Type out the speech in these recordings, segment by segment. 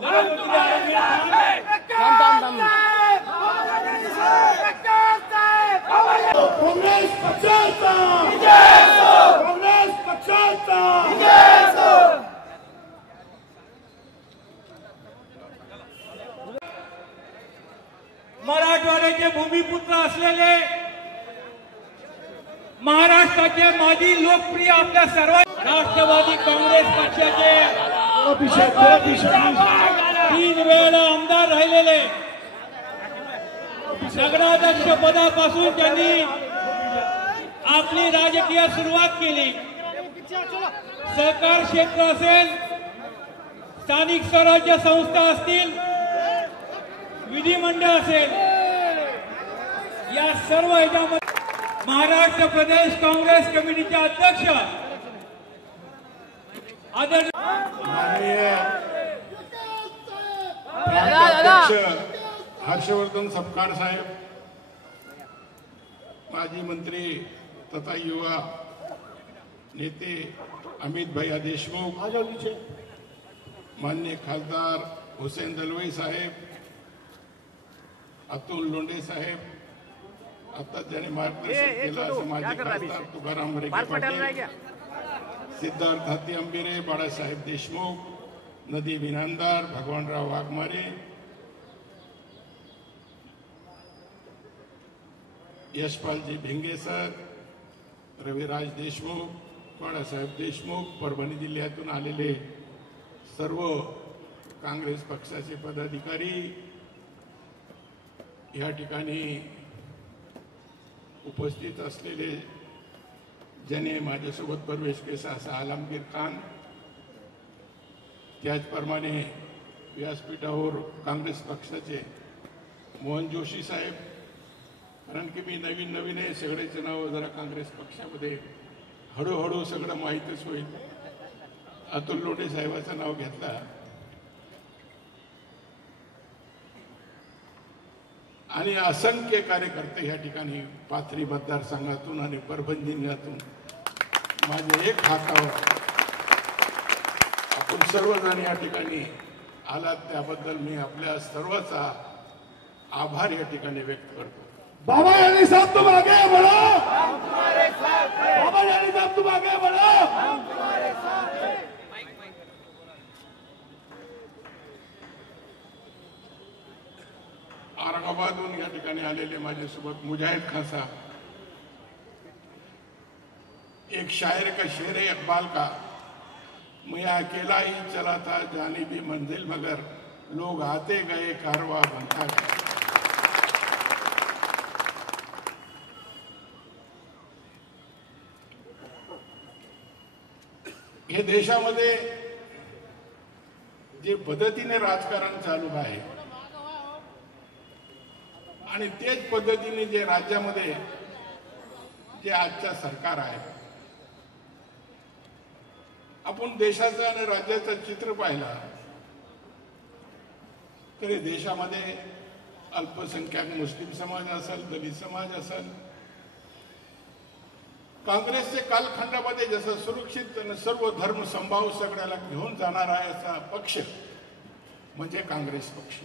काँग्रेस पक्षाचा काँग्रेस पक्षाचा मराठवाड्याचे भूमिपुत्र असलेले महाराष्ट्राचे माजी लोकप्रिय आपल्या सर्व राष्ट्रवादी काँग्रेस पक्षाचे 3 वेळा आमदार राहिलेले नगराध्यक्ष पदापासून त्यांनी आपली राजकीय सुरुवात केली। सहकार क्षेत्र असेल, स्थानिक स्वराज्य संस्था असतील, विधिमंडळ असेल, या सर्व ह्याच्यामध्ये महाराष्ट्र प्रदेश काँग्रेस कमिटीचे अध्यक्ष माननीय हर्षवर्धन सपकाळ साहेब, माजी मंत्री तथा युवा नेते अमित भैया देशमुख, माननीय खासदार हुसेन दलवाई साहेब, अतुल लोंढे साहेब, आता ज्याने मार्गदर्शन केलं असं माजी खासदार तुकाराम रेगे पाटील, सिद्धार्थ हाती अंबिरे, बाळासाहेब देशमुख, नदीम इनामदार, भगवानराव वाघमारे, यशपालजी भिंगे सर, रविराज देशमुख, बाळासाहेब देशमुख, परभणी जिल्ह्यातून आलेले सर्व काँग्रेस पक्षाचे पदाधिकारी, या ठिकाणी उपस्थित असलेले ज्याने माझ्यासोबत प्रवेश केला असा आलमगीर खान, त्याचप्रमाणे व्यासपीठावर काँग्रेस पक्षाचे मोहन जोशी साहेब, कारण की मी नवीन आहे, सगळ्याचे नाव जरा काँग्रेस पक्षामध्ये हळूहळू सगळं माहीतच होईल। अतुल लोंढे साहेबाचं नाव घेतला आणि असंख्य कार्यकर्ते या ठिकाणी पाथरी मतदारसंघातून आणि परभणी जिल्ह्यातून माझ्या एक हातावर आपण सर्वजण या ठिकाणी आलात, त्याबद्दल मी आपल्या सर्वांचा आभार या ठिकाणी व्यक्त करतो। बाबा यानी साहब तुम आगे बढ़ो, हम तुम्हारे साथ हैं। बाबा यानी साहब तुम आगे बढ़ो, हम तुम्हारे साथ हैं। औरंगाबादहून या ठिकाणी आलेले माझ्यासोबत मुजाहिद खान साहब, एक शायर का शेर है इकबाल का, मैं अकेला ही चला था जाने भी मंजिल मगर लोग आते गए कारवां बनता गया। हे देशामध्ये जे पद्धतीने राजकारण चालू आहे आणि तेच पद्धतीने जे राज्यामध्ये जे आजचं सरकार आहे, आपण देशाचं आणि राज्याचं चित्र पाहिलं तर देशामध्ये अल्पसंख्याक मुस्लिम समाज असेल, दलित समाज असेल, काँग्रेसचे कालखंडामध्ये जसं सुरक्षित सर्व धर्म संभाव सगळ्याला घेऊन जाणारा असा पक्ष म्हणजे काँग्रेस पक्ष।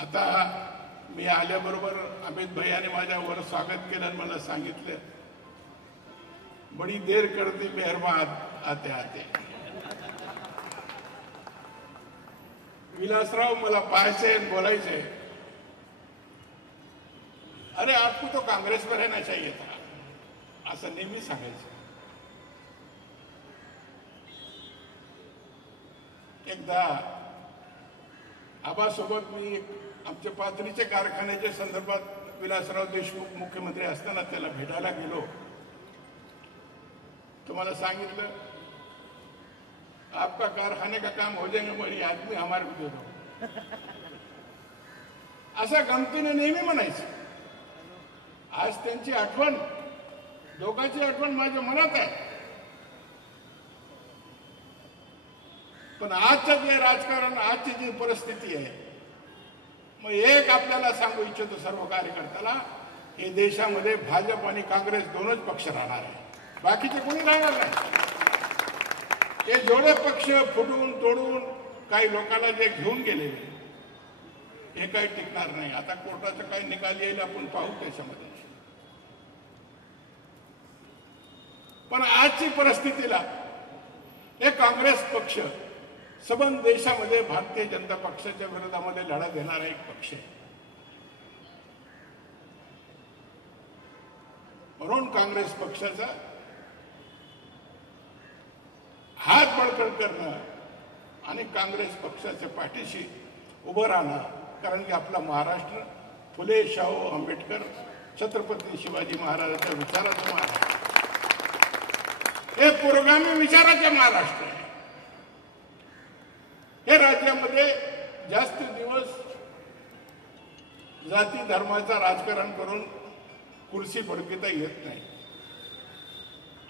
आता मी आल्याबरोबर अमित भैयाने माझ्यावर स्वागत केलं आणि मला सांगितलं, बड़ी देर कर दी मेहरबान आते आते। विलासराव मला पाहायचे बोलायचे, अरे आपको तो कांग्रेस में रहना चाहिए था, असं नेहमी सांगायचं। एकदा आबासोबत मी आमच्या पाथरीच्या कारखान्याच्या संदर्भात विलासराव देशमुख मुख्यमंत्री असताना त्याला भेटायला गेलो, तुम्हाला सांगितलं आपका कारखाने का काम हो जाएगा, बड़ी आदमी हमारे को दे दो, असं गमतीने नेहमी म्हणायचं। आज त्यांची आठवण, दोघांची आठवण माझ्या मनात आहे, पण आजचं जे राजकारण, आजची जी परिस्थिती आहे, मग एक आपल्याला सांगू इच्छितो सर्व कार्यकर्त्याला, हे देशामध्ये भाजप आणि काँग्रेस दोनच पक्ष राहणार आहे, बाकीचे कोणी राहणार नाही। हे जेवढे पक्ष फुटून तोडून काही लोकांना जे घेऊन गेलेले हे काही टिकणार नाही. आता कोर्टाचा काही निकाल येईल आपण पाहू त्याच्यामध्ये. पण आजची परिस्थितीला हे काँग्रेस पक्ष सबंध देशामध्ये भारतीय जनता पक्षाच्या विरोधामध्ये लढा देणारा एक पक्ष आहे. म्हणून काँग्रेस पक्षाचा हात बळकट करणं आणि काँग्रेस पक्षाच्या पाठीशी उभं राहणं. कारण की आपला महाराष्ट्र फुले शाहू आंबेडकर छत्रपती शिवाजी महाराजांच्या विचाराचं महाराष्ट्र, हे पुरोगामी विचाराचे महाराष्ट्र आहे. हे राज्यामध्ये जास्त दिवस जाती धर्माचं राजकारण करून कुर्सी बळकवता येत नाही.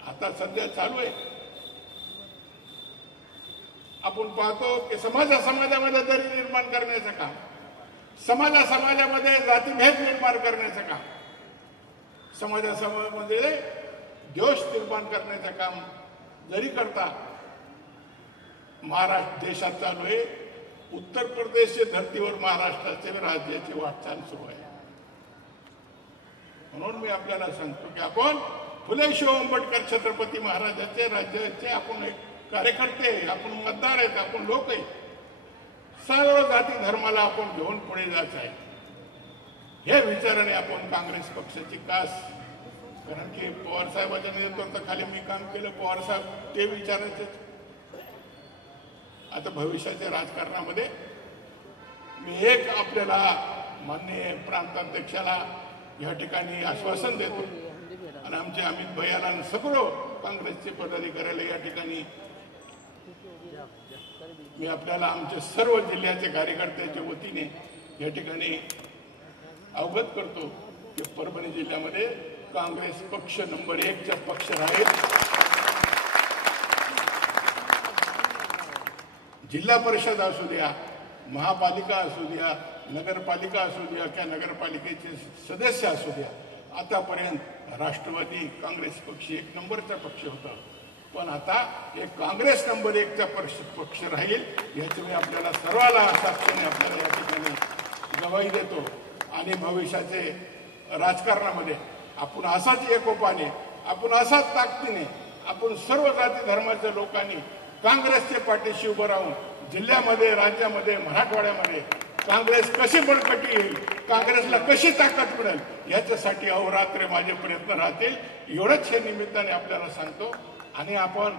आता सध्या चालू आहे. आपण पाहतो की समाजामध्ये दरी निर्माण करण्याचं काम, समाजामध्ये जातीभेद निर्माण करण्याचं काम, समाजामध्ये दोष निर्माण करण्याचं काम जरी करता महाराष्ट्र देशात चालू आहे. उत्तर प्रदेशच्या धर्तीवर महाराष्ट्राचे राज्याची वाटचाल सुरू आहे. म्हणून मी आपल्याला सांगतो की आपण फुले शाहू आंबेडकर छत्रपती महाराजांचे राज्याचे आपण एक कार्यकर्ते आहे, आपण मतदार आहेत, आपण लोक आहे. सर्व जाती धर्माला आपण घेऊन पुढे जायचं आहे. हे विचाराने आपण काँग्रेस पक्षाची कास, कारण की पवार साहेबांच्या नेतृत्वाखाली मी काम केलं. पवार साहेब ते विचारायचे. आता भविष्याच्या राजकारणामध्ये मी एक आपल्याला माननीय प्रांताध्यक्षाला या ठिकाणी आश्वासन देतो आणि आमचे अमित भैयाला आणि सगळं काँग्रेसचे पदाधिकाऱ्याला या ठिकाणी मी आपल्याला आमच्या सर्व जिल्ह्याचे कार्यकर्त्याच्या वतीने या ठिकाणी अवगत करतो की परभणी जिल्ह्यामध्ये काँग्रेस पक्ष नंबर 1चा पक्ष राहील. जिल्हा परिषद असू द्या, महापालिका असू द्या, नगरपालिका असू द्या किंवा नगरपालिकेचे सदस्य असू द्या, आतापर्यंत राष्ट्रवादी काँग्रेस पक्ष 1 नंबरचा पक्ष होता. पण आता एक काँग्रेस नंबर 1चा पक्ष राहील याची मी आपल्याला सर्वाला साक्षीने आपल्याला या ठिकाणी गवाही देतो. आणि भविष्याचे राजकारणामध्ये आपण असाच एकोपाने, आपण असाच ताकदीने, आपण सर्व जाती धर्माच्या लोकांनी काँग्रेसच्या पाठीशी उभं राहून जिल्ह्यामध्ये, राज्यामध्ये, मराठवाड्यामध्ये काँग्रेस कशी बळकटी येईल, काँग्रेसला कशी ताकद मिळेल याच्यासाठी अहोरात्र माझे प्रयत्न राहतील. एवढंच हे निमित्ताने आपल्याला सांगतो. आणि आपण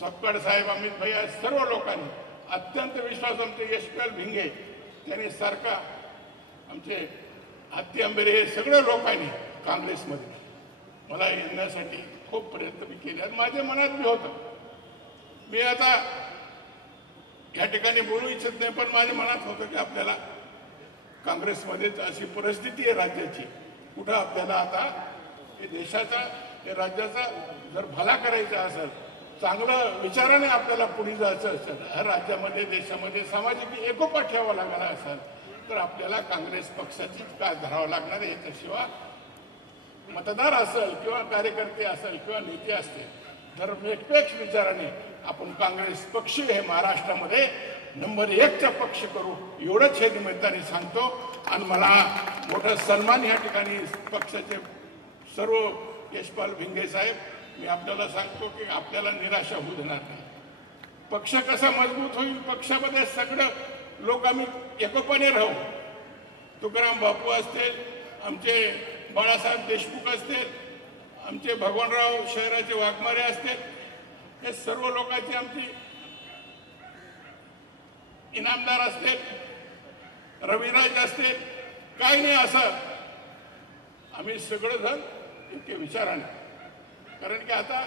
सपकाळ साहेब, अमित भैया, सर्व लोकांनी अत्यंत विश्वास, आमचे यशपाल भिंगे त्यांनी सारखा, आमचे हत्ती आंबेरे, हे सगळ्या लोकांनी काँग्रेसमध्ये मला येण्यासाठी खूप प्रयत्न मी केले आणि माझ्या मनात बी होतं. मी आता या ठिकाणी बोलू इच्छित नाही, पण माझ्या मनात होतं की आपल्याला काँग्रेसमध्येच अशी परिस्थिती आहे राज्याची, कुठं आपल्याला आता हे देशाचा, हे राज्याचा जर भला करायचा असेल, चांगलं विचाराने आपल्याला पुढे जायचं असेल, हर राज्यामध्ये, देशामध्ये सामाजिक एकोपा ठेवावा लागला असेल तर आपल्याला काँग्रेस पक्षाचीच कास धरावं लागणार आहे. याच्याशिवाय मतदार असेल किंवा कार्यकर्ते असेल किंवा नेते असतील, धर्मनिरपेक्ष विचाराने आपण काँग्रेस पक्ष हे महाराष्ट्रामध्ये नंबर 1चा पक्ष करू, एवढंच हे निमित्ताने सांगतो. आणि मला मोठा सन्मान या ठिकाणी पक्षाचे सर्व यशपाल भिंगे साहेब, मी आपल्याला सांगतो की आपल्याला निराशा होऊ देणार नाही. पक्ष कसा मजबूत होईल, पक्षामध्ये सगळं लोक आम्ही एकोपाने राहू. तुकाराम बापू असतील, आमचे बाळासाहेब देशमुख असतील, आमचे भगवानराव शहराचे वाघमारे असतील, हे सर्व लोकांची आमची इनामदार असतील, रविराज असतील, काही नाही असं आम्ही सगळेजण इतके विचाराने, कारण की आता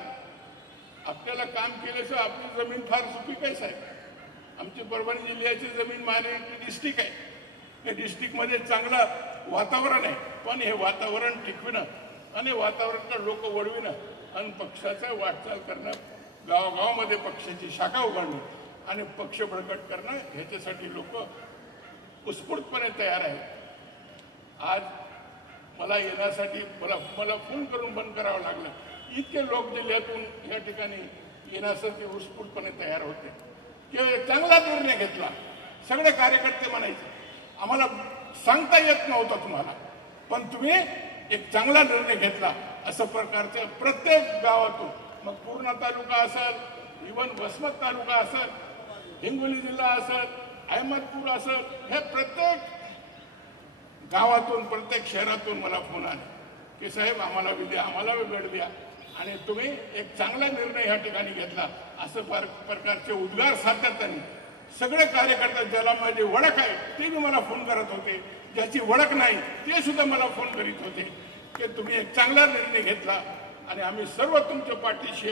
आपल्याला काम केल्याचं आपली जमीन फार सुपीक आहे साहेब. आमची परभणी जिल्ह्याची जमीन महाराष्ट्र डिस्ट्रिक्ट आहे. या डिस्ट्रिक्टमध्ये चांगलं वातावरण आहे, पण हे वातावरण टिकविणं आणि वातावरणाला लोक वळविणं आणि पक्षाचा वाटचाल करणं, गावागावामध्ये पक्षाची शाखा उघडणं आणि पक्ष बळकट करणं, ह्याच्यासाठी लोक उत्स्फूर्तपणे तयार आहेत. आज मला येण्यासाठी मला फोन करून बंद करावं लागलं. इतके लोक जिल्ह्यातून या ठिकाणी येण्यासाठी उत्स्फूर्तपणे तयार होते किंवा एक चांगला निर्णय घेतला. सगळे कार्यकर्ते म्हणायचे आम्हाला सांगता येत नव्हतं तुम्हाला, पण तुम्ही एक चांगला निर्णय घेतला. असं प्रकारचे प्रत्येक गावातून, मग पूर्णा तालुका असेल, इव्हन वसमत तालुका असेल, हिंगोली जिल्हा असेल, अहमदपूर असेल, हे प्रत्येक गावातून प्रत्येक शहरातून मला फोन आले की साहेब आम्हाला आम्हाला वेळ द्या आणि तुम्ही एक चांगला निर्णय या ठिकाणी घेतला. असं प्रकारचे उद्गार सातत्याने सगळे कार्यकर्ते, ज्याला माझी ओळख आहे ते बी मला फोन करत होते, ज्याची ओळख नाही ते सुद्धा मला फोन करीत होते की तुम्ही एक चांगला निर्णय घेतला आणि आम्ही सर्व तुमच्या पाठीशी.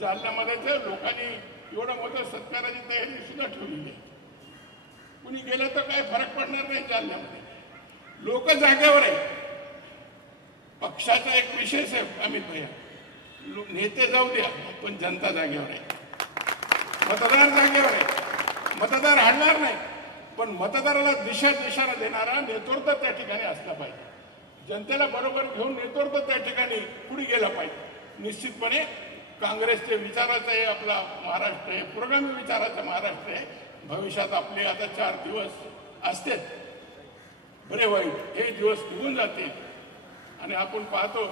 जालन्यामध्ये लोकांनी एवढं मोठं सत्काराची तयारी सुद्धा ठेवलेली आहे. कुणी गेलं तर काही फरक पडणार नाही. जालन्यामध्ये लोक जागेवर आहे. पक्षाचा एक विशेष आहे अमित भैया, नेते जाऊ द्या पण जनता जागेवर आहे, मतदार जागेवर आहे. मतदार हाडणार नाही, पण मतदाराला दिशा देणारा नेतृत्व त्या ठिकाणी असला पाहिजे. जनतेला बरोबर घेऊन नेतृत्व त्या ठिकाणी पुढे गेलं पाहिजे. निश्चितपणे काँग्रेसचे विचाराचं हे आपला महाराष्ट्र आहे, पुरोगामी विचाराचा महाराष्ट्र आहे. भविष्यात आपले आता 4 दिवस असते, बरे वाईट हे दिवस निघून जातील आणि आपण पाहतो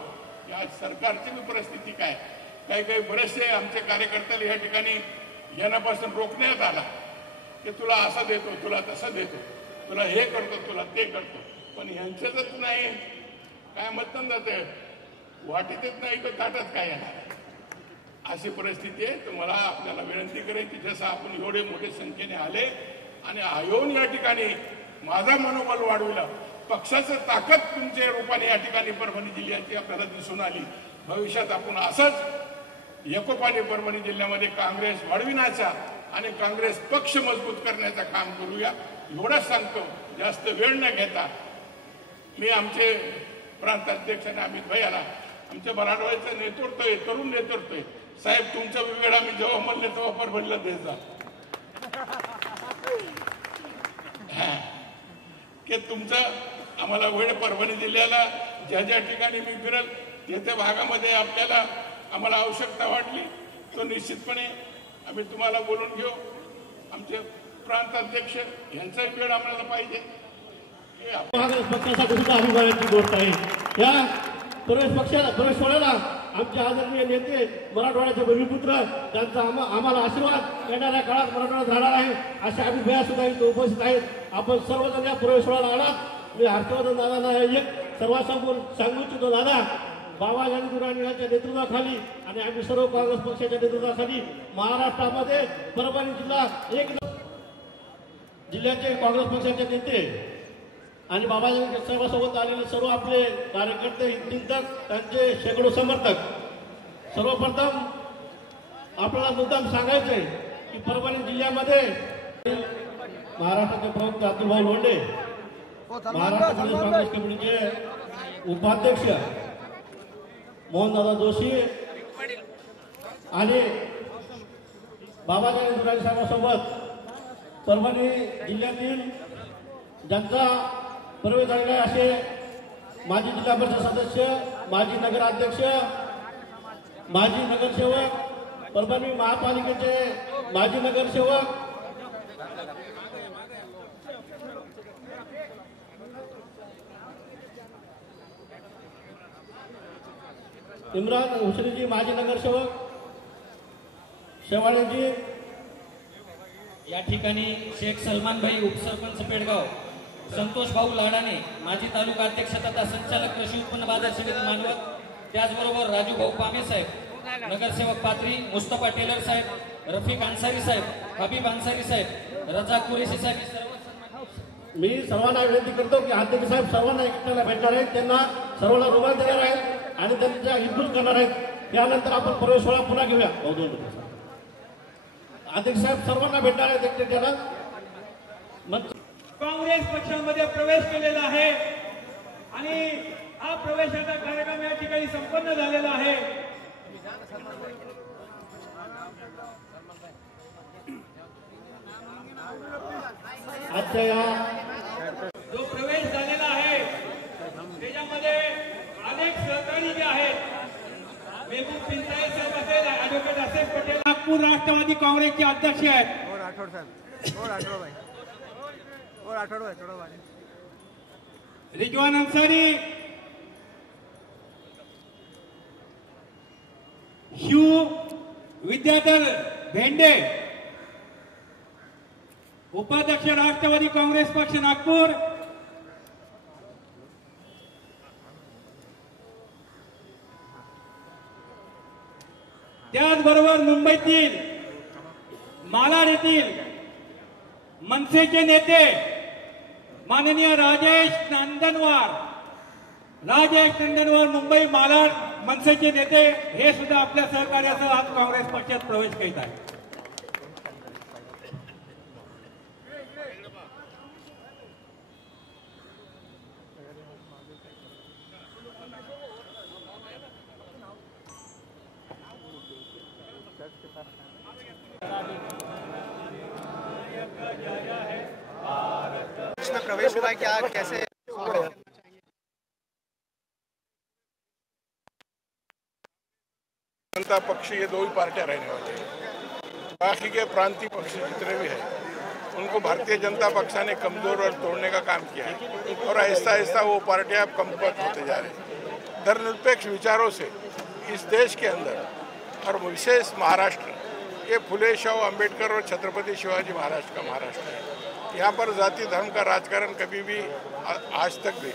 की आज सरकारची भी परिस्थिती काय. काही बरेचसे आमचे कार्यकर्त्याला या ठिकाणी येण्यापासून रोखण्यात आला की तुला असं देतो, तुला तसं देतो, तुला हे करतो, तुला ते करतो. पण यांच्यातच नाही काय मतदान जाते, वाटीतच नाही तर ताटात काय येणार, अशी परिस्थिती आहे. तर मला आपल्याला विनंती करेन की जसं आपण एवढे मोठे संख्येने आले आणि येऊन या ठिकाणी माझा मनोबल वाढविला, पक्षाचं ताकद तुमच्या रूपाने या ठिकाणी परभणी जिल्ह्याची आपल्याला दिसून आली. भविष्यात आपण असंच एकोपाने परभणी जिल्ह्यामध्ये काँग्रेस वाढविण्याचा आणि काँग्रेस पक्ष मजबूत करण्याचं काम करूया. एवढंच सांगतो, जास्त वेळ न घेता मी आमचे प्रांताध्यक्ष आणि अमित भैयाला, आमच्या मराठवाड्याचं नेतृत्व आहे, तरुण नेतृत्व आहे. साहेब तुमचा वेळ आम्ही जेव्हा म्हणले तेव्हा परभणीला द्यायचा की तुमचं आम्हाला वेळ परभणी जिल्ह्याला ज्या ज्या ठिकाणी मी फिरल त्या भागामध्ये आपल्याला आम्हाला आवश्यकता वाटली तो निश्चितपणे आम्ही तुम्हाला बोलून घेऊ. आमचे प्रांताध्यक्ष यांचाही वेळ आम्हाला पाहिजे. काँग्रेस पक्षासाठी सुद्धा अभिमानाची गोष्ट आहे. या प्रवेश सोहळ्याला आमचे आदरणीय नेते मराठवाड्याचे भूमिपुत्र, त्यांचा आम्हाला आशीर्वाद येणाऱ्या काळात मराठवाड्यात राहणार आहे अशा अभिप्राय सुद्धा इथे उपस्थित आहेत. आपण सर्वजण या प्रवेश सोहळ्याला आलात. मी हर्षवर्धन दादांना एक सर्वांसमोर सांगू इच्छितो, दादा बाबाजानी दुर्राणी यांच्या नेतृत्वाखाली आणि आम्ही सर्व काँग्रेस पक्षाच्या नेतृत्वाखाली महाराष्ट्रामध्ये परभणी जिल्हा एक जिल्ह्याचे काँग्रेस पक्षाचे नेते आणि बाबाजानी साहेबांसोबत आलेले सर्व आपले कार्यकर्ते, चिंतक, त्यांचे शेकडो समर्थक, सर्वप्रथम आपल्याला मुद्दाम सांगायचे की परभणी जिल्ह्यामध्ये महाराष्ट्राचे प्रमुख अतुलभाऊ लोंढे, महाराष्ट्र प्रदेश काँग्रेस कमिटीचे उपाध्यक्ष मोहनदादा जोशी आणि बाबाजानी दुर्राणी साहेबांसोबत परभणी जिल्ह्यातील ज्यांचा प्रवेश झालेला आहे असे माजी जिल्हा परिषद सदस्य, माजी नगराध्यक्ष, माजी नगरसेवक, परभणी महापालिकेचे माजी नगरसेवक, इम्रान हुसेनजी माजी नगरसेवक, शेवाळेजी, या ठिकाणी शेख सलमान भाई उपसरपंच पेडगाव, संतोष भाऊ लाडाने माजी तालुका अध्यक्ष तथा संचालक कृषी उत्पन्न बाजार समिती मानवत, त्याचबरोबर राजू भाऊ पामे साहेब, नगरसेवक पात्री, मुस्तफा टेलर साहेब, रफिक अन्सारी साहेब, हबीब अन्सारी साहेब, रजा कुरेशी साहेब. मी सर्वांना विनंती करतो की अध्यक्ष साहेब सर्वांना एकट्याला भेटणार आहेत, त्यांना सर्वांना रुमाल देणार आहेत आणि त्यांच्या हितगुज करणार आहेत. त्यानंतर आपण प्रवेश सोहळा पुन्हा घेऊया. अध्यक्ष साहेब सर्वांना भेटणार आहेत एकट्याला. काँग्रेस पक्षामध्ये प्रवेश केलेला आहे आणि हा प्रवेशाचा कार्यक्रम या ठिकाणी संपन्न झालेला आहे. आजच्या या जो प्रवेश झालेला आहे त्याच्यामध्ये अनेक सहकारी जे आहेत, मेहबूब पिंचाळे साहेब असेल, ॲडव्होकेट असेफ पटेल, नागपूर राष्ट्रवादी काँग्रेसचे अध्यक्ष आहेत और राठौड़ साहब, और राठौड़ भाई, और राठौड़ भाई थोड़ा भाई। रिजवान अंसारी, शिव विद्याधर भेंडे, उपाध्यक्ष राष्ट्रवादी काँग्रेस पक्ष नागपूर, त्याचबरोबर मुंबईतील मालाड येथील मनसेचे नेते माननीय राजेश नंदनवार मुंबई मालाड मनसेचे नेते हे सुद्धा आपल्या सहकार्यासह आज काँग्रेस पक्षात प्रवेश करीत आहेत. इसमें प्रवेश हुआ है क्या, कैसे? जनता पक्ष ये दो ही पार्टियां रहने वाली हैं। बाकी के प्रांतीय पक्ष जितने भी हैं उनको भारतीय जनता पक्ष ने कमजोर और तोड़ने का काम किया है और ऐसा ऐसा वो पार्टियां अब कमजोर होते जा रहे हैं। धर्मनिरपेक्ष विचारों से इस देश के अंदर और विशेष महाराष्ट्र, ये फुले शाहू अम्बेडकर और छत्रपति शिवाजी महाराज का महाराष्ट्र है। यहाँ पर जाति धर्म का राजकारण कभी भी आज तक भी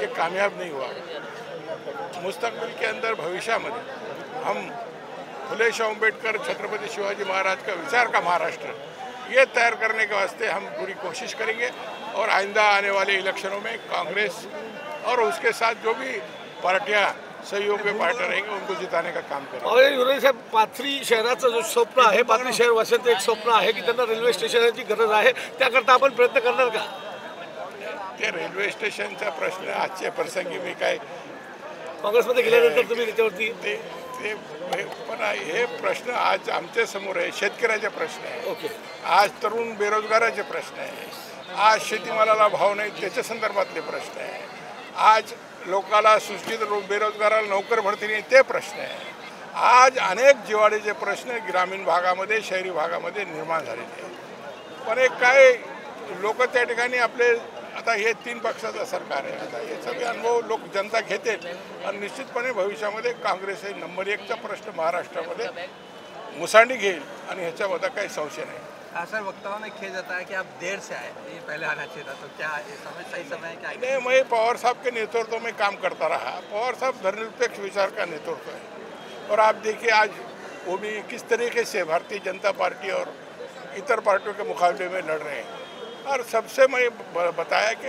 ये कामयाब नहीं हुआ। मुस्तकबिल के अंदर भविष्य में हम फुले शाहू अम्बेडकर छत्रपति शिवाजी महाराज का विचार का महाराष्ट्र ये तैयार करने के वास्ते हम पूरी कोशिश करेंगे और आइंदा आने वाले इलेक्शनों में कांग्रेस और उसके साथ जो भी पार्टियां सहयोग में पार्टनर रहेंगे उनको जिताने का काम करेंगे. और विरोधी साहेब, पाथरी शहराचं जो स्वप्न आहे, पाथरी शहर वासियांचं एक स्वप्न आहे की त्यांना रेल्वे स्टेशनची गरज आहे, त्याकरता आपण प्रयत्न करणार का? ते रेल्वे स्टेशनचा प्रश्न आजच्या प्रसंगी मी काय काँग्रेसमध्ये गेल्यानंतर तुम्ही त्याच्यावरती ते पण हे प्रश्न आज आमच्या समोर आहे. शेतकऱ्याचे प्रश्न आहे, ओके, आज तरुण बेरोजगाराचे प्रश्न आहे, आज शेतीमालाला भाव नाही त्याच्या संदर्भातले प्रश्न आहे, आज लोकाला सुशिक्षित बेरोजगाराला नोकर भरती नाही ते प्रश्न आहे, आज अनेक जिव्हाळीचे प्रश्न ग्रामीण भागामध्ये शहरी भागामध्ये निर्माण झालेले आहेत. पण एक काय लोक त्या ठिकाणी आपले आता हे 3 पक्षाचं सरकार आहे. आता हे सगळे अनुभव लोक जनता घेतील आणि निश्चितपणे भविष्यामध्ये काँग्रेस हे नंबर 1चा प्रश्न महाराष्ट्रामध्ये मुसांडी घेईल आणि ह्याच्यामध्ये काही संशय नाही. सर, वक्ताओं में किया जाता है कि आप देर से आए, ये पहले आना चाहिए था, तो क्या ये समय सही समय है क्या? नहीं, मैं पवार साहब के नेतृत्व में काम करता रहा. पवार साहब धर्मनिरपेक्ष विचार का नेतृत्व है और आप देखिए आज वो भी किस तरीके से भारतीय जनता पार्टी और इतर पार्टियों के मुकाबले में लड़ रहे हैं. और सबसे मैं बताया कि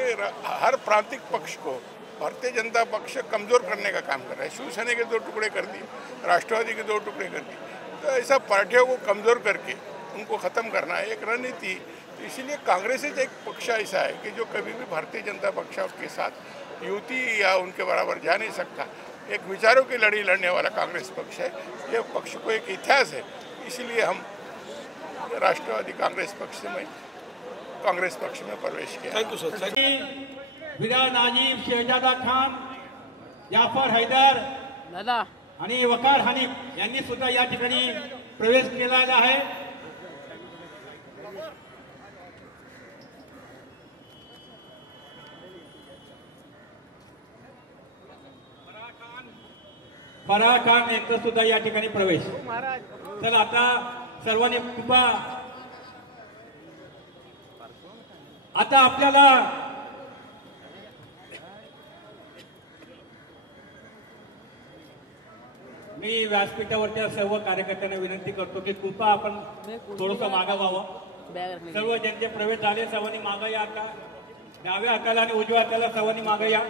हर प्रांतिक पक्ष को भारतीय जनता पक्ष कमज़ोर करने का काम कर रहा है. शिवसेना के 2 टुकड़े कर दिए, राष्ट्रवादी के 2 टुकड़े कर दिए. तो ऐसा पार्टियों को कमज़ोर करके उनको ख़त्म करना है एक रणनीति. इसीलिए कांग्रेस एक पक्ष ऐसा है कि जो कभी भी भारतीय जनता पक्ष के साथ युति या उनके बराबर जा नहीं सकता. एक विचारों की लड़ी लड़ने वाला कांग्रेस पक्ष है. ये पक्ष को एक इतिहास है. इसीलिए हम राष्ट्रवादी कांग्रेस पक्ष में कांग्रेस पक्ष में प्रवेश किया. Thank you sir. विराज नाजीब, शहजादा खान, जाफर हैदर दादा आणि वकार हनीफ यांनी सुद्धा या ठिकाणी प्रवेश केलेला आहे. फराह खान यांचा सुद्धा या ठिकाणी प्रवेश. चला आता सर्वांनी कृपा, आता आपल्याला मी व्यासपीठावरच्या सर्व कार्यकर्त्यांना विनंती करतो की कृपा आपण थोडंसं मागं व्हावं. सर्व ज्यांचे प्रवेश झाले सर्वांनी मागं या. आता डाव्या हाताला आणि उजव्या हाताला सर्वांनी मागं या.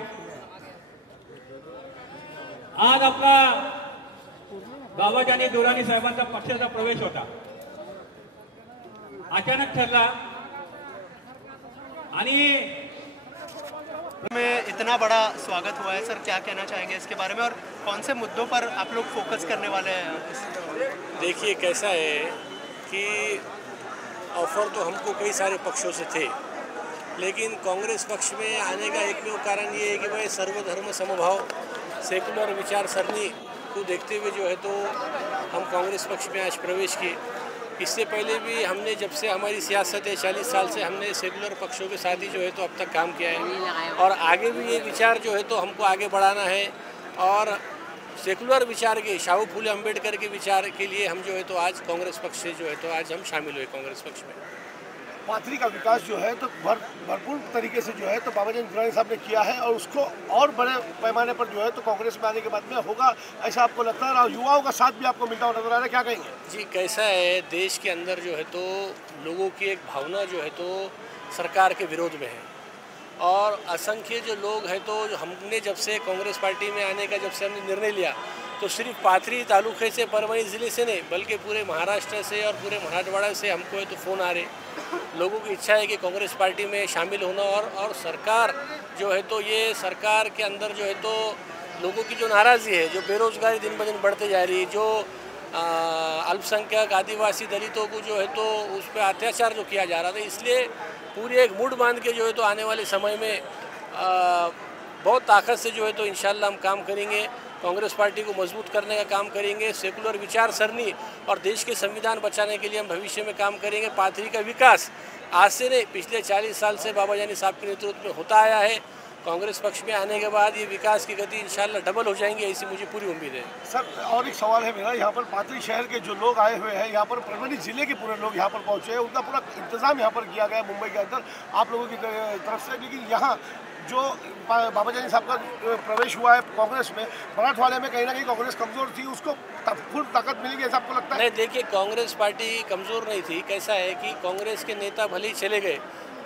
आज आपला बाबाजी आणि दुराणी साहेबांचा पक्षाचा प्रवेश होता, अचानक ठरला आणि में इतना बड़ा स्वागत हुआ है सर, क्या कहना चाहेंगे इसके बारे में और कौन से मुद्दों पर आप लोग फोकस करने वाले हैं? देखिए कैसा है कि ऑफर तो हमको कई सारे पक्षों से थे, लेकिन कांग्रेस पक्ष में आने का एकमेव कारण ये है कि भाई सर्वधर्म समभाव सेकुलर विचार सरणी को देखते हुए जो है तो हम कांग्रेस पक्ष में आज प्रवेश किए। इससे पहले भी हमने, जब से हमारी सियासत है 40 साल से, हमने सेकुलर पक्षों के साथ ही जो है तो अब तक काम किया है और आगे भी ये विचार जो है तो हमको आगे बढ़ाना है। और सेकुलर विचार के, शाहू फूले अम्बेडकर के विचार के लिए हम जो है तो आज कांग्रेस पक्ष से जो है तो आज हम शामिल हुए कांग्रेस पक्ष में। पाथरी का विकास जो है तो भरपूर तरीके से जो है तो बाबा जानी दुरानी साहब ने किया है और उसको और बड़े पैमाने पर जो है तो कांग्रेस में आने के बाद में होगा, ऐसा आपको लगता है? और युवाओं का साथ भी आपको मिलता हुआ नजर आ रहा है, क्या कहेंगे? जी, कैसा है, देश के अंदर जो है तो लोगों की एक भावना जो है तो सरकार के विरोध में है और असंख्य जो लोग हैं तो हमने जब से कांग्रेस पार्टी में आने का, जब से हमने निर्णय लिया, तो सिर्फ पाथरी तालुके से, परभणी ज़िले से नहीं बल्कि पूरे महाराष्ट्र से और पूरे मराठवाड़ा से हमको है तो फ़ोन आ रहे। लोगों की इच्छा है कि कांग्रेस पार्टी में शामिल होना और सरकार जो है तो ये सरकार के अंदर जो है तो लोगों की जो नाराज़गी है, जो बेरोज़गारी दिन ब दिन बढ़ते जा रही है, जो अल्पसंख्यक आदिवासी दलितों को जो है तो उस पर अत्याचार जो किया जा रहा था, इसलिए पूरी एक मूड बांध के जो है तो आने वाले समय में बहुत ताकत से जो है तो इंशाल्लाह हम काम करेंगे। कांग्रेस पार्टी को मजबूत करने का काम करेंगे, सेकुलर विचार सरणी और देश के संविधान बचाने के लिए हम भविष्य में काम करेंगे। पाथरी का विकास आज से नहीं, पिछले 40 साल से बाबा जानी साहब के नेतृत्व में होता आया है। कांग्रेस पक्ष में आने के बाद ये विकास की गति इंशाल्लाह डबल हो जाएंगी, ऐसी मुझे पूरी उम्मीद है। सर, और एक सवाल है मेरा, यहाँ पर पाथरी शहर के जो लोग आए हुए हैं, यहाँ पर परभणी जिले के पूरे लोग यहाँ पर पहुँचे हैं, उनका पूरा इंतजाम यहाँ पर किया गया है मुंबई के अंदर आप लोगों की तरफ से, लेकिन यहाँ जो बाबा जानी साहब का प्रवेश हुआ है कांग्रेस में, मराठवाड़े में कहीं ना कहीं कांग्रेस कमजोर थी, उसको फुल ताकत मिलेगी ऐसा आपको लगता है? नहीं, देखिए, कांग्रेस पार्टी कमज़ोर नहीं थी। कैसा है कि कांग्रेस के नेता भले ही चले गए,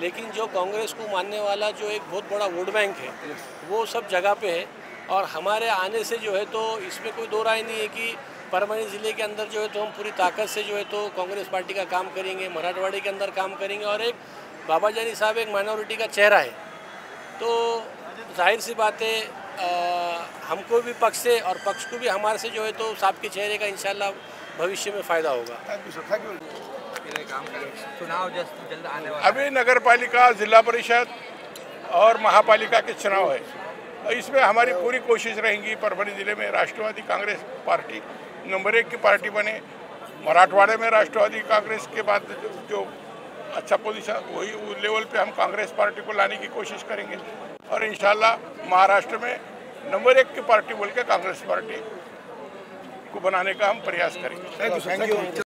लेकिन जो कांग्रेस को मानने वाला जो एक बहुत बड़ा वोट बैंक है वो सब जगह पे है और हमारे आने से जो है तो इसमें कोई दो राय नहीं है कि परभणी ज़िले के अंदर जो है तो हम पूरी ताकत से जो है तो कांग्रेस पार्टी का काम करेंगे, मराठवाड़े के अंदर काम करेंगे और एक बाबा जानी साहब एक माइनॉरिटी का चेहरा है, तो जाहिर सी बात है हमको भी पक्ष से और पक्ष को भी हमारे से जो है तो साहब के चेहरे का इंशाल्लाह भविष्य में फ़ायदा होगा। Thank you sir, thank you. चुनाव जल्द आने वाला, अभी नगर पालिका, जिला परिषद और महापालिका के चुनाव है, इसमें हमारी पूरी कोशिश रहेगी परभणी ज़िले में राष्ट्रवादी कांग्रेस पार्टी नंबर 1 की पार्टी बने। मराठवाड़े में राष्ट्रवादी कांग्रेस के बाद जो अच्छा पोजीशन, वही लेवल पे हम कांग्रेस पार्टी को लाने की कोशिश करेंगे और इंशाल्लाह महाराष्ट्र में नंबर 1 की पार्टी बोल के कांग्रेस पार्टी को बनाने का हम प्रयास करेंगे। Thank you.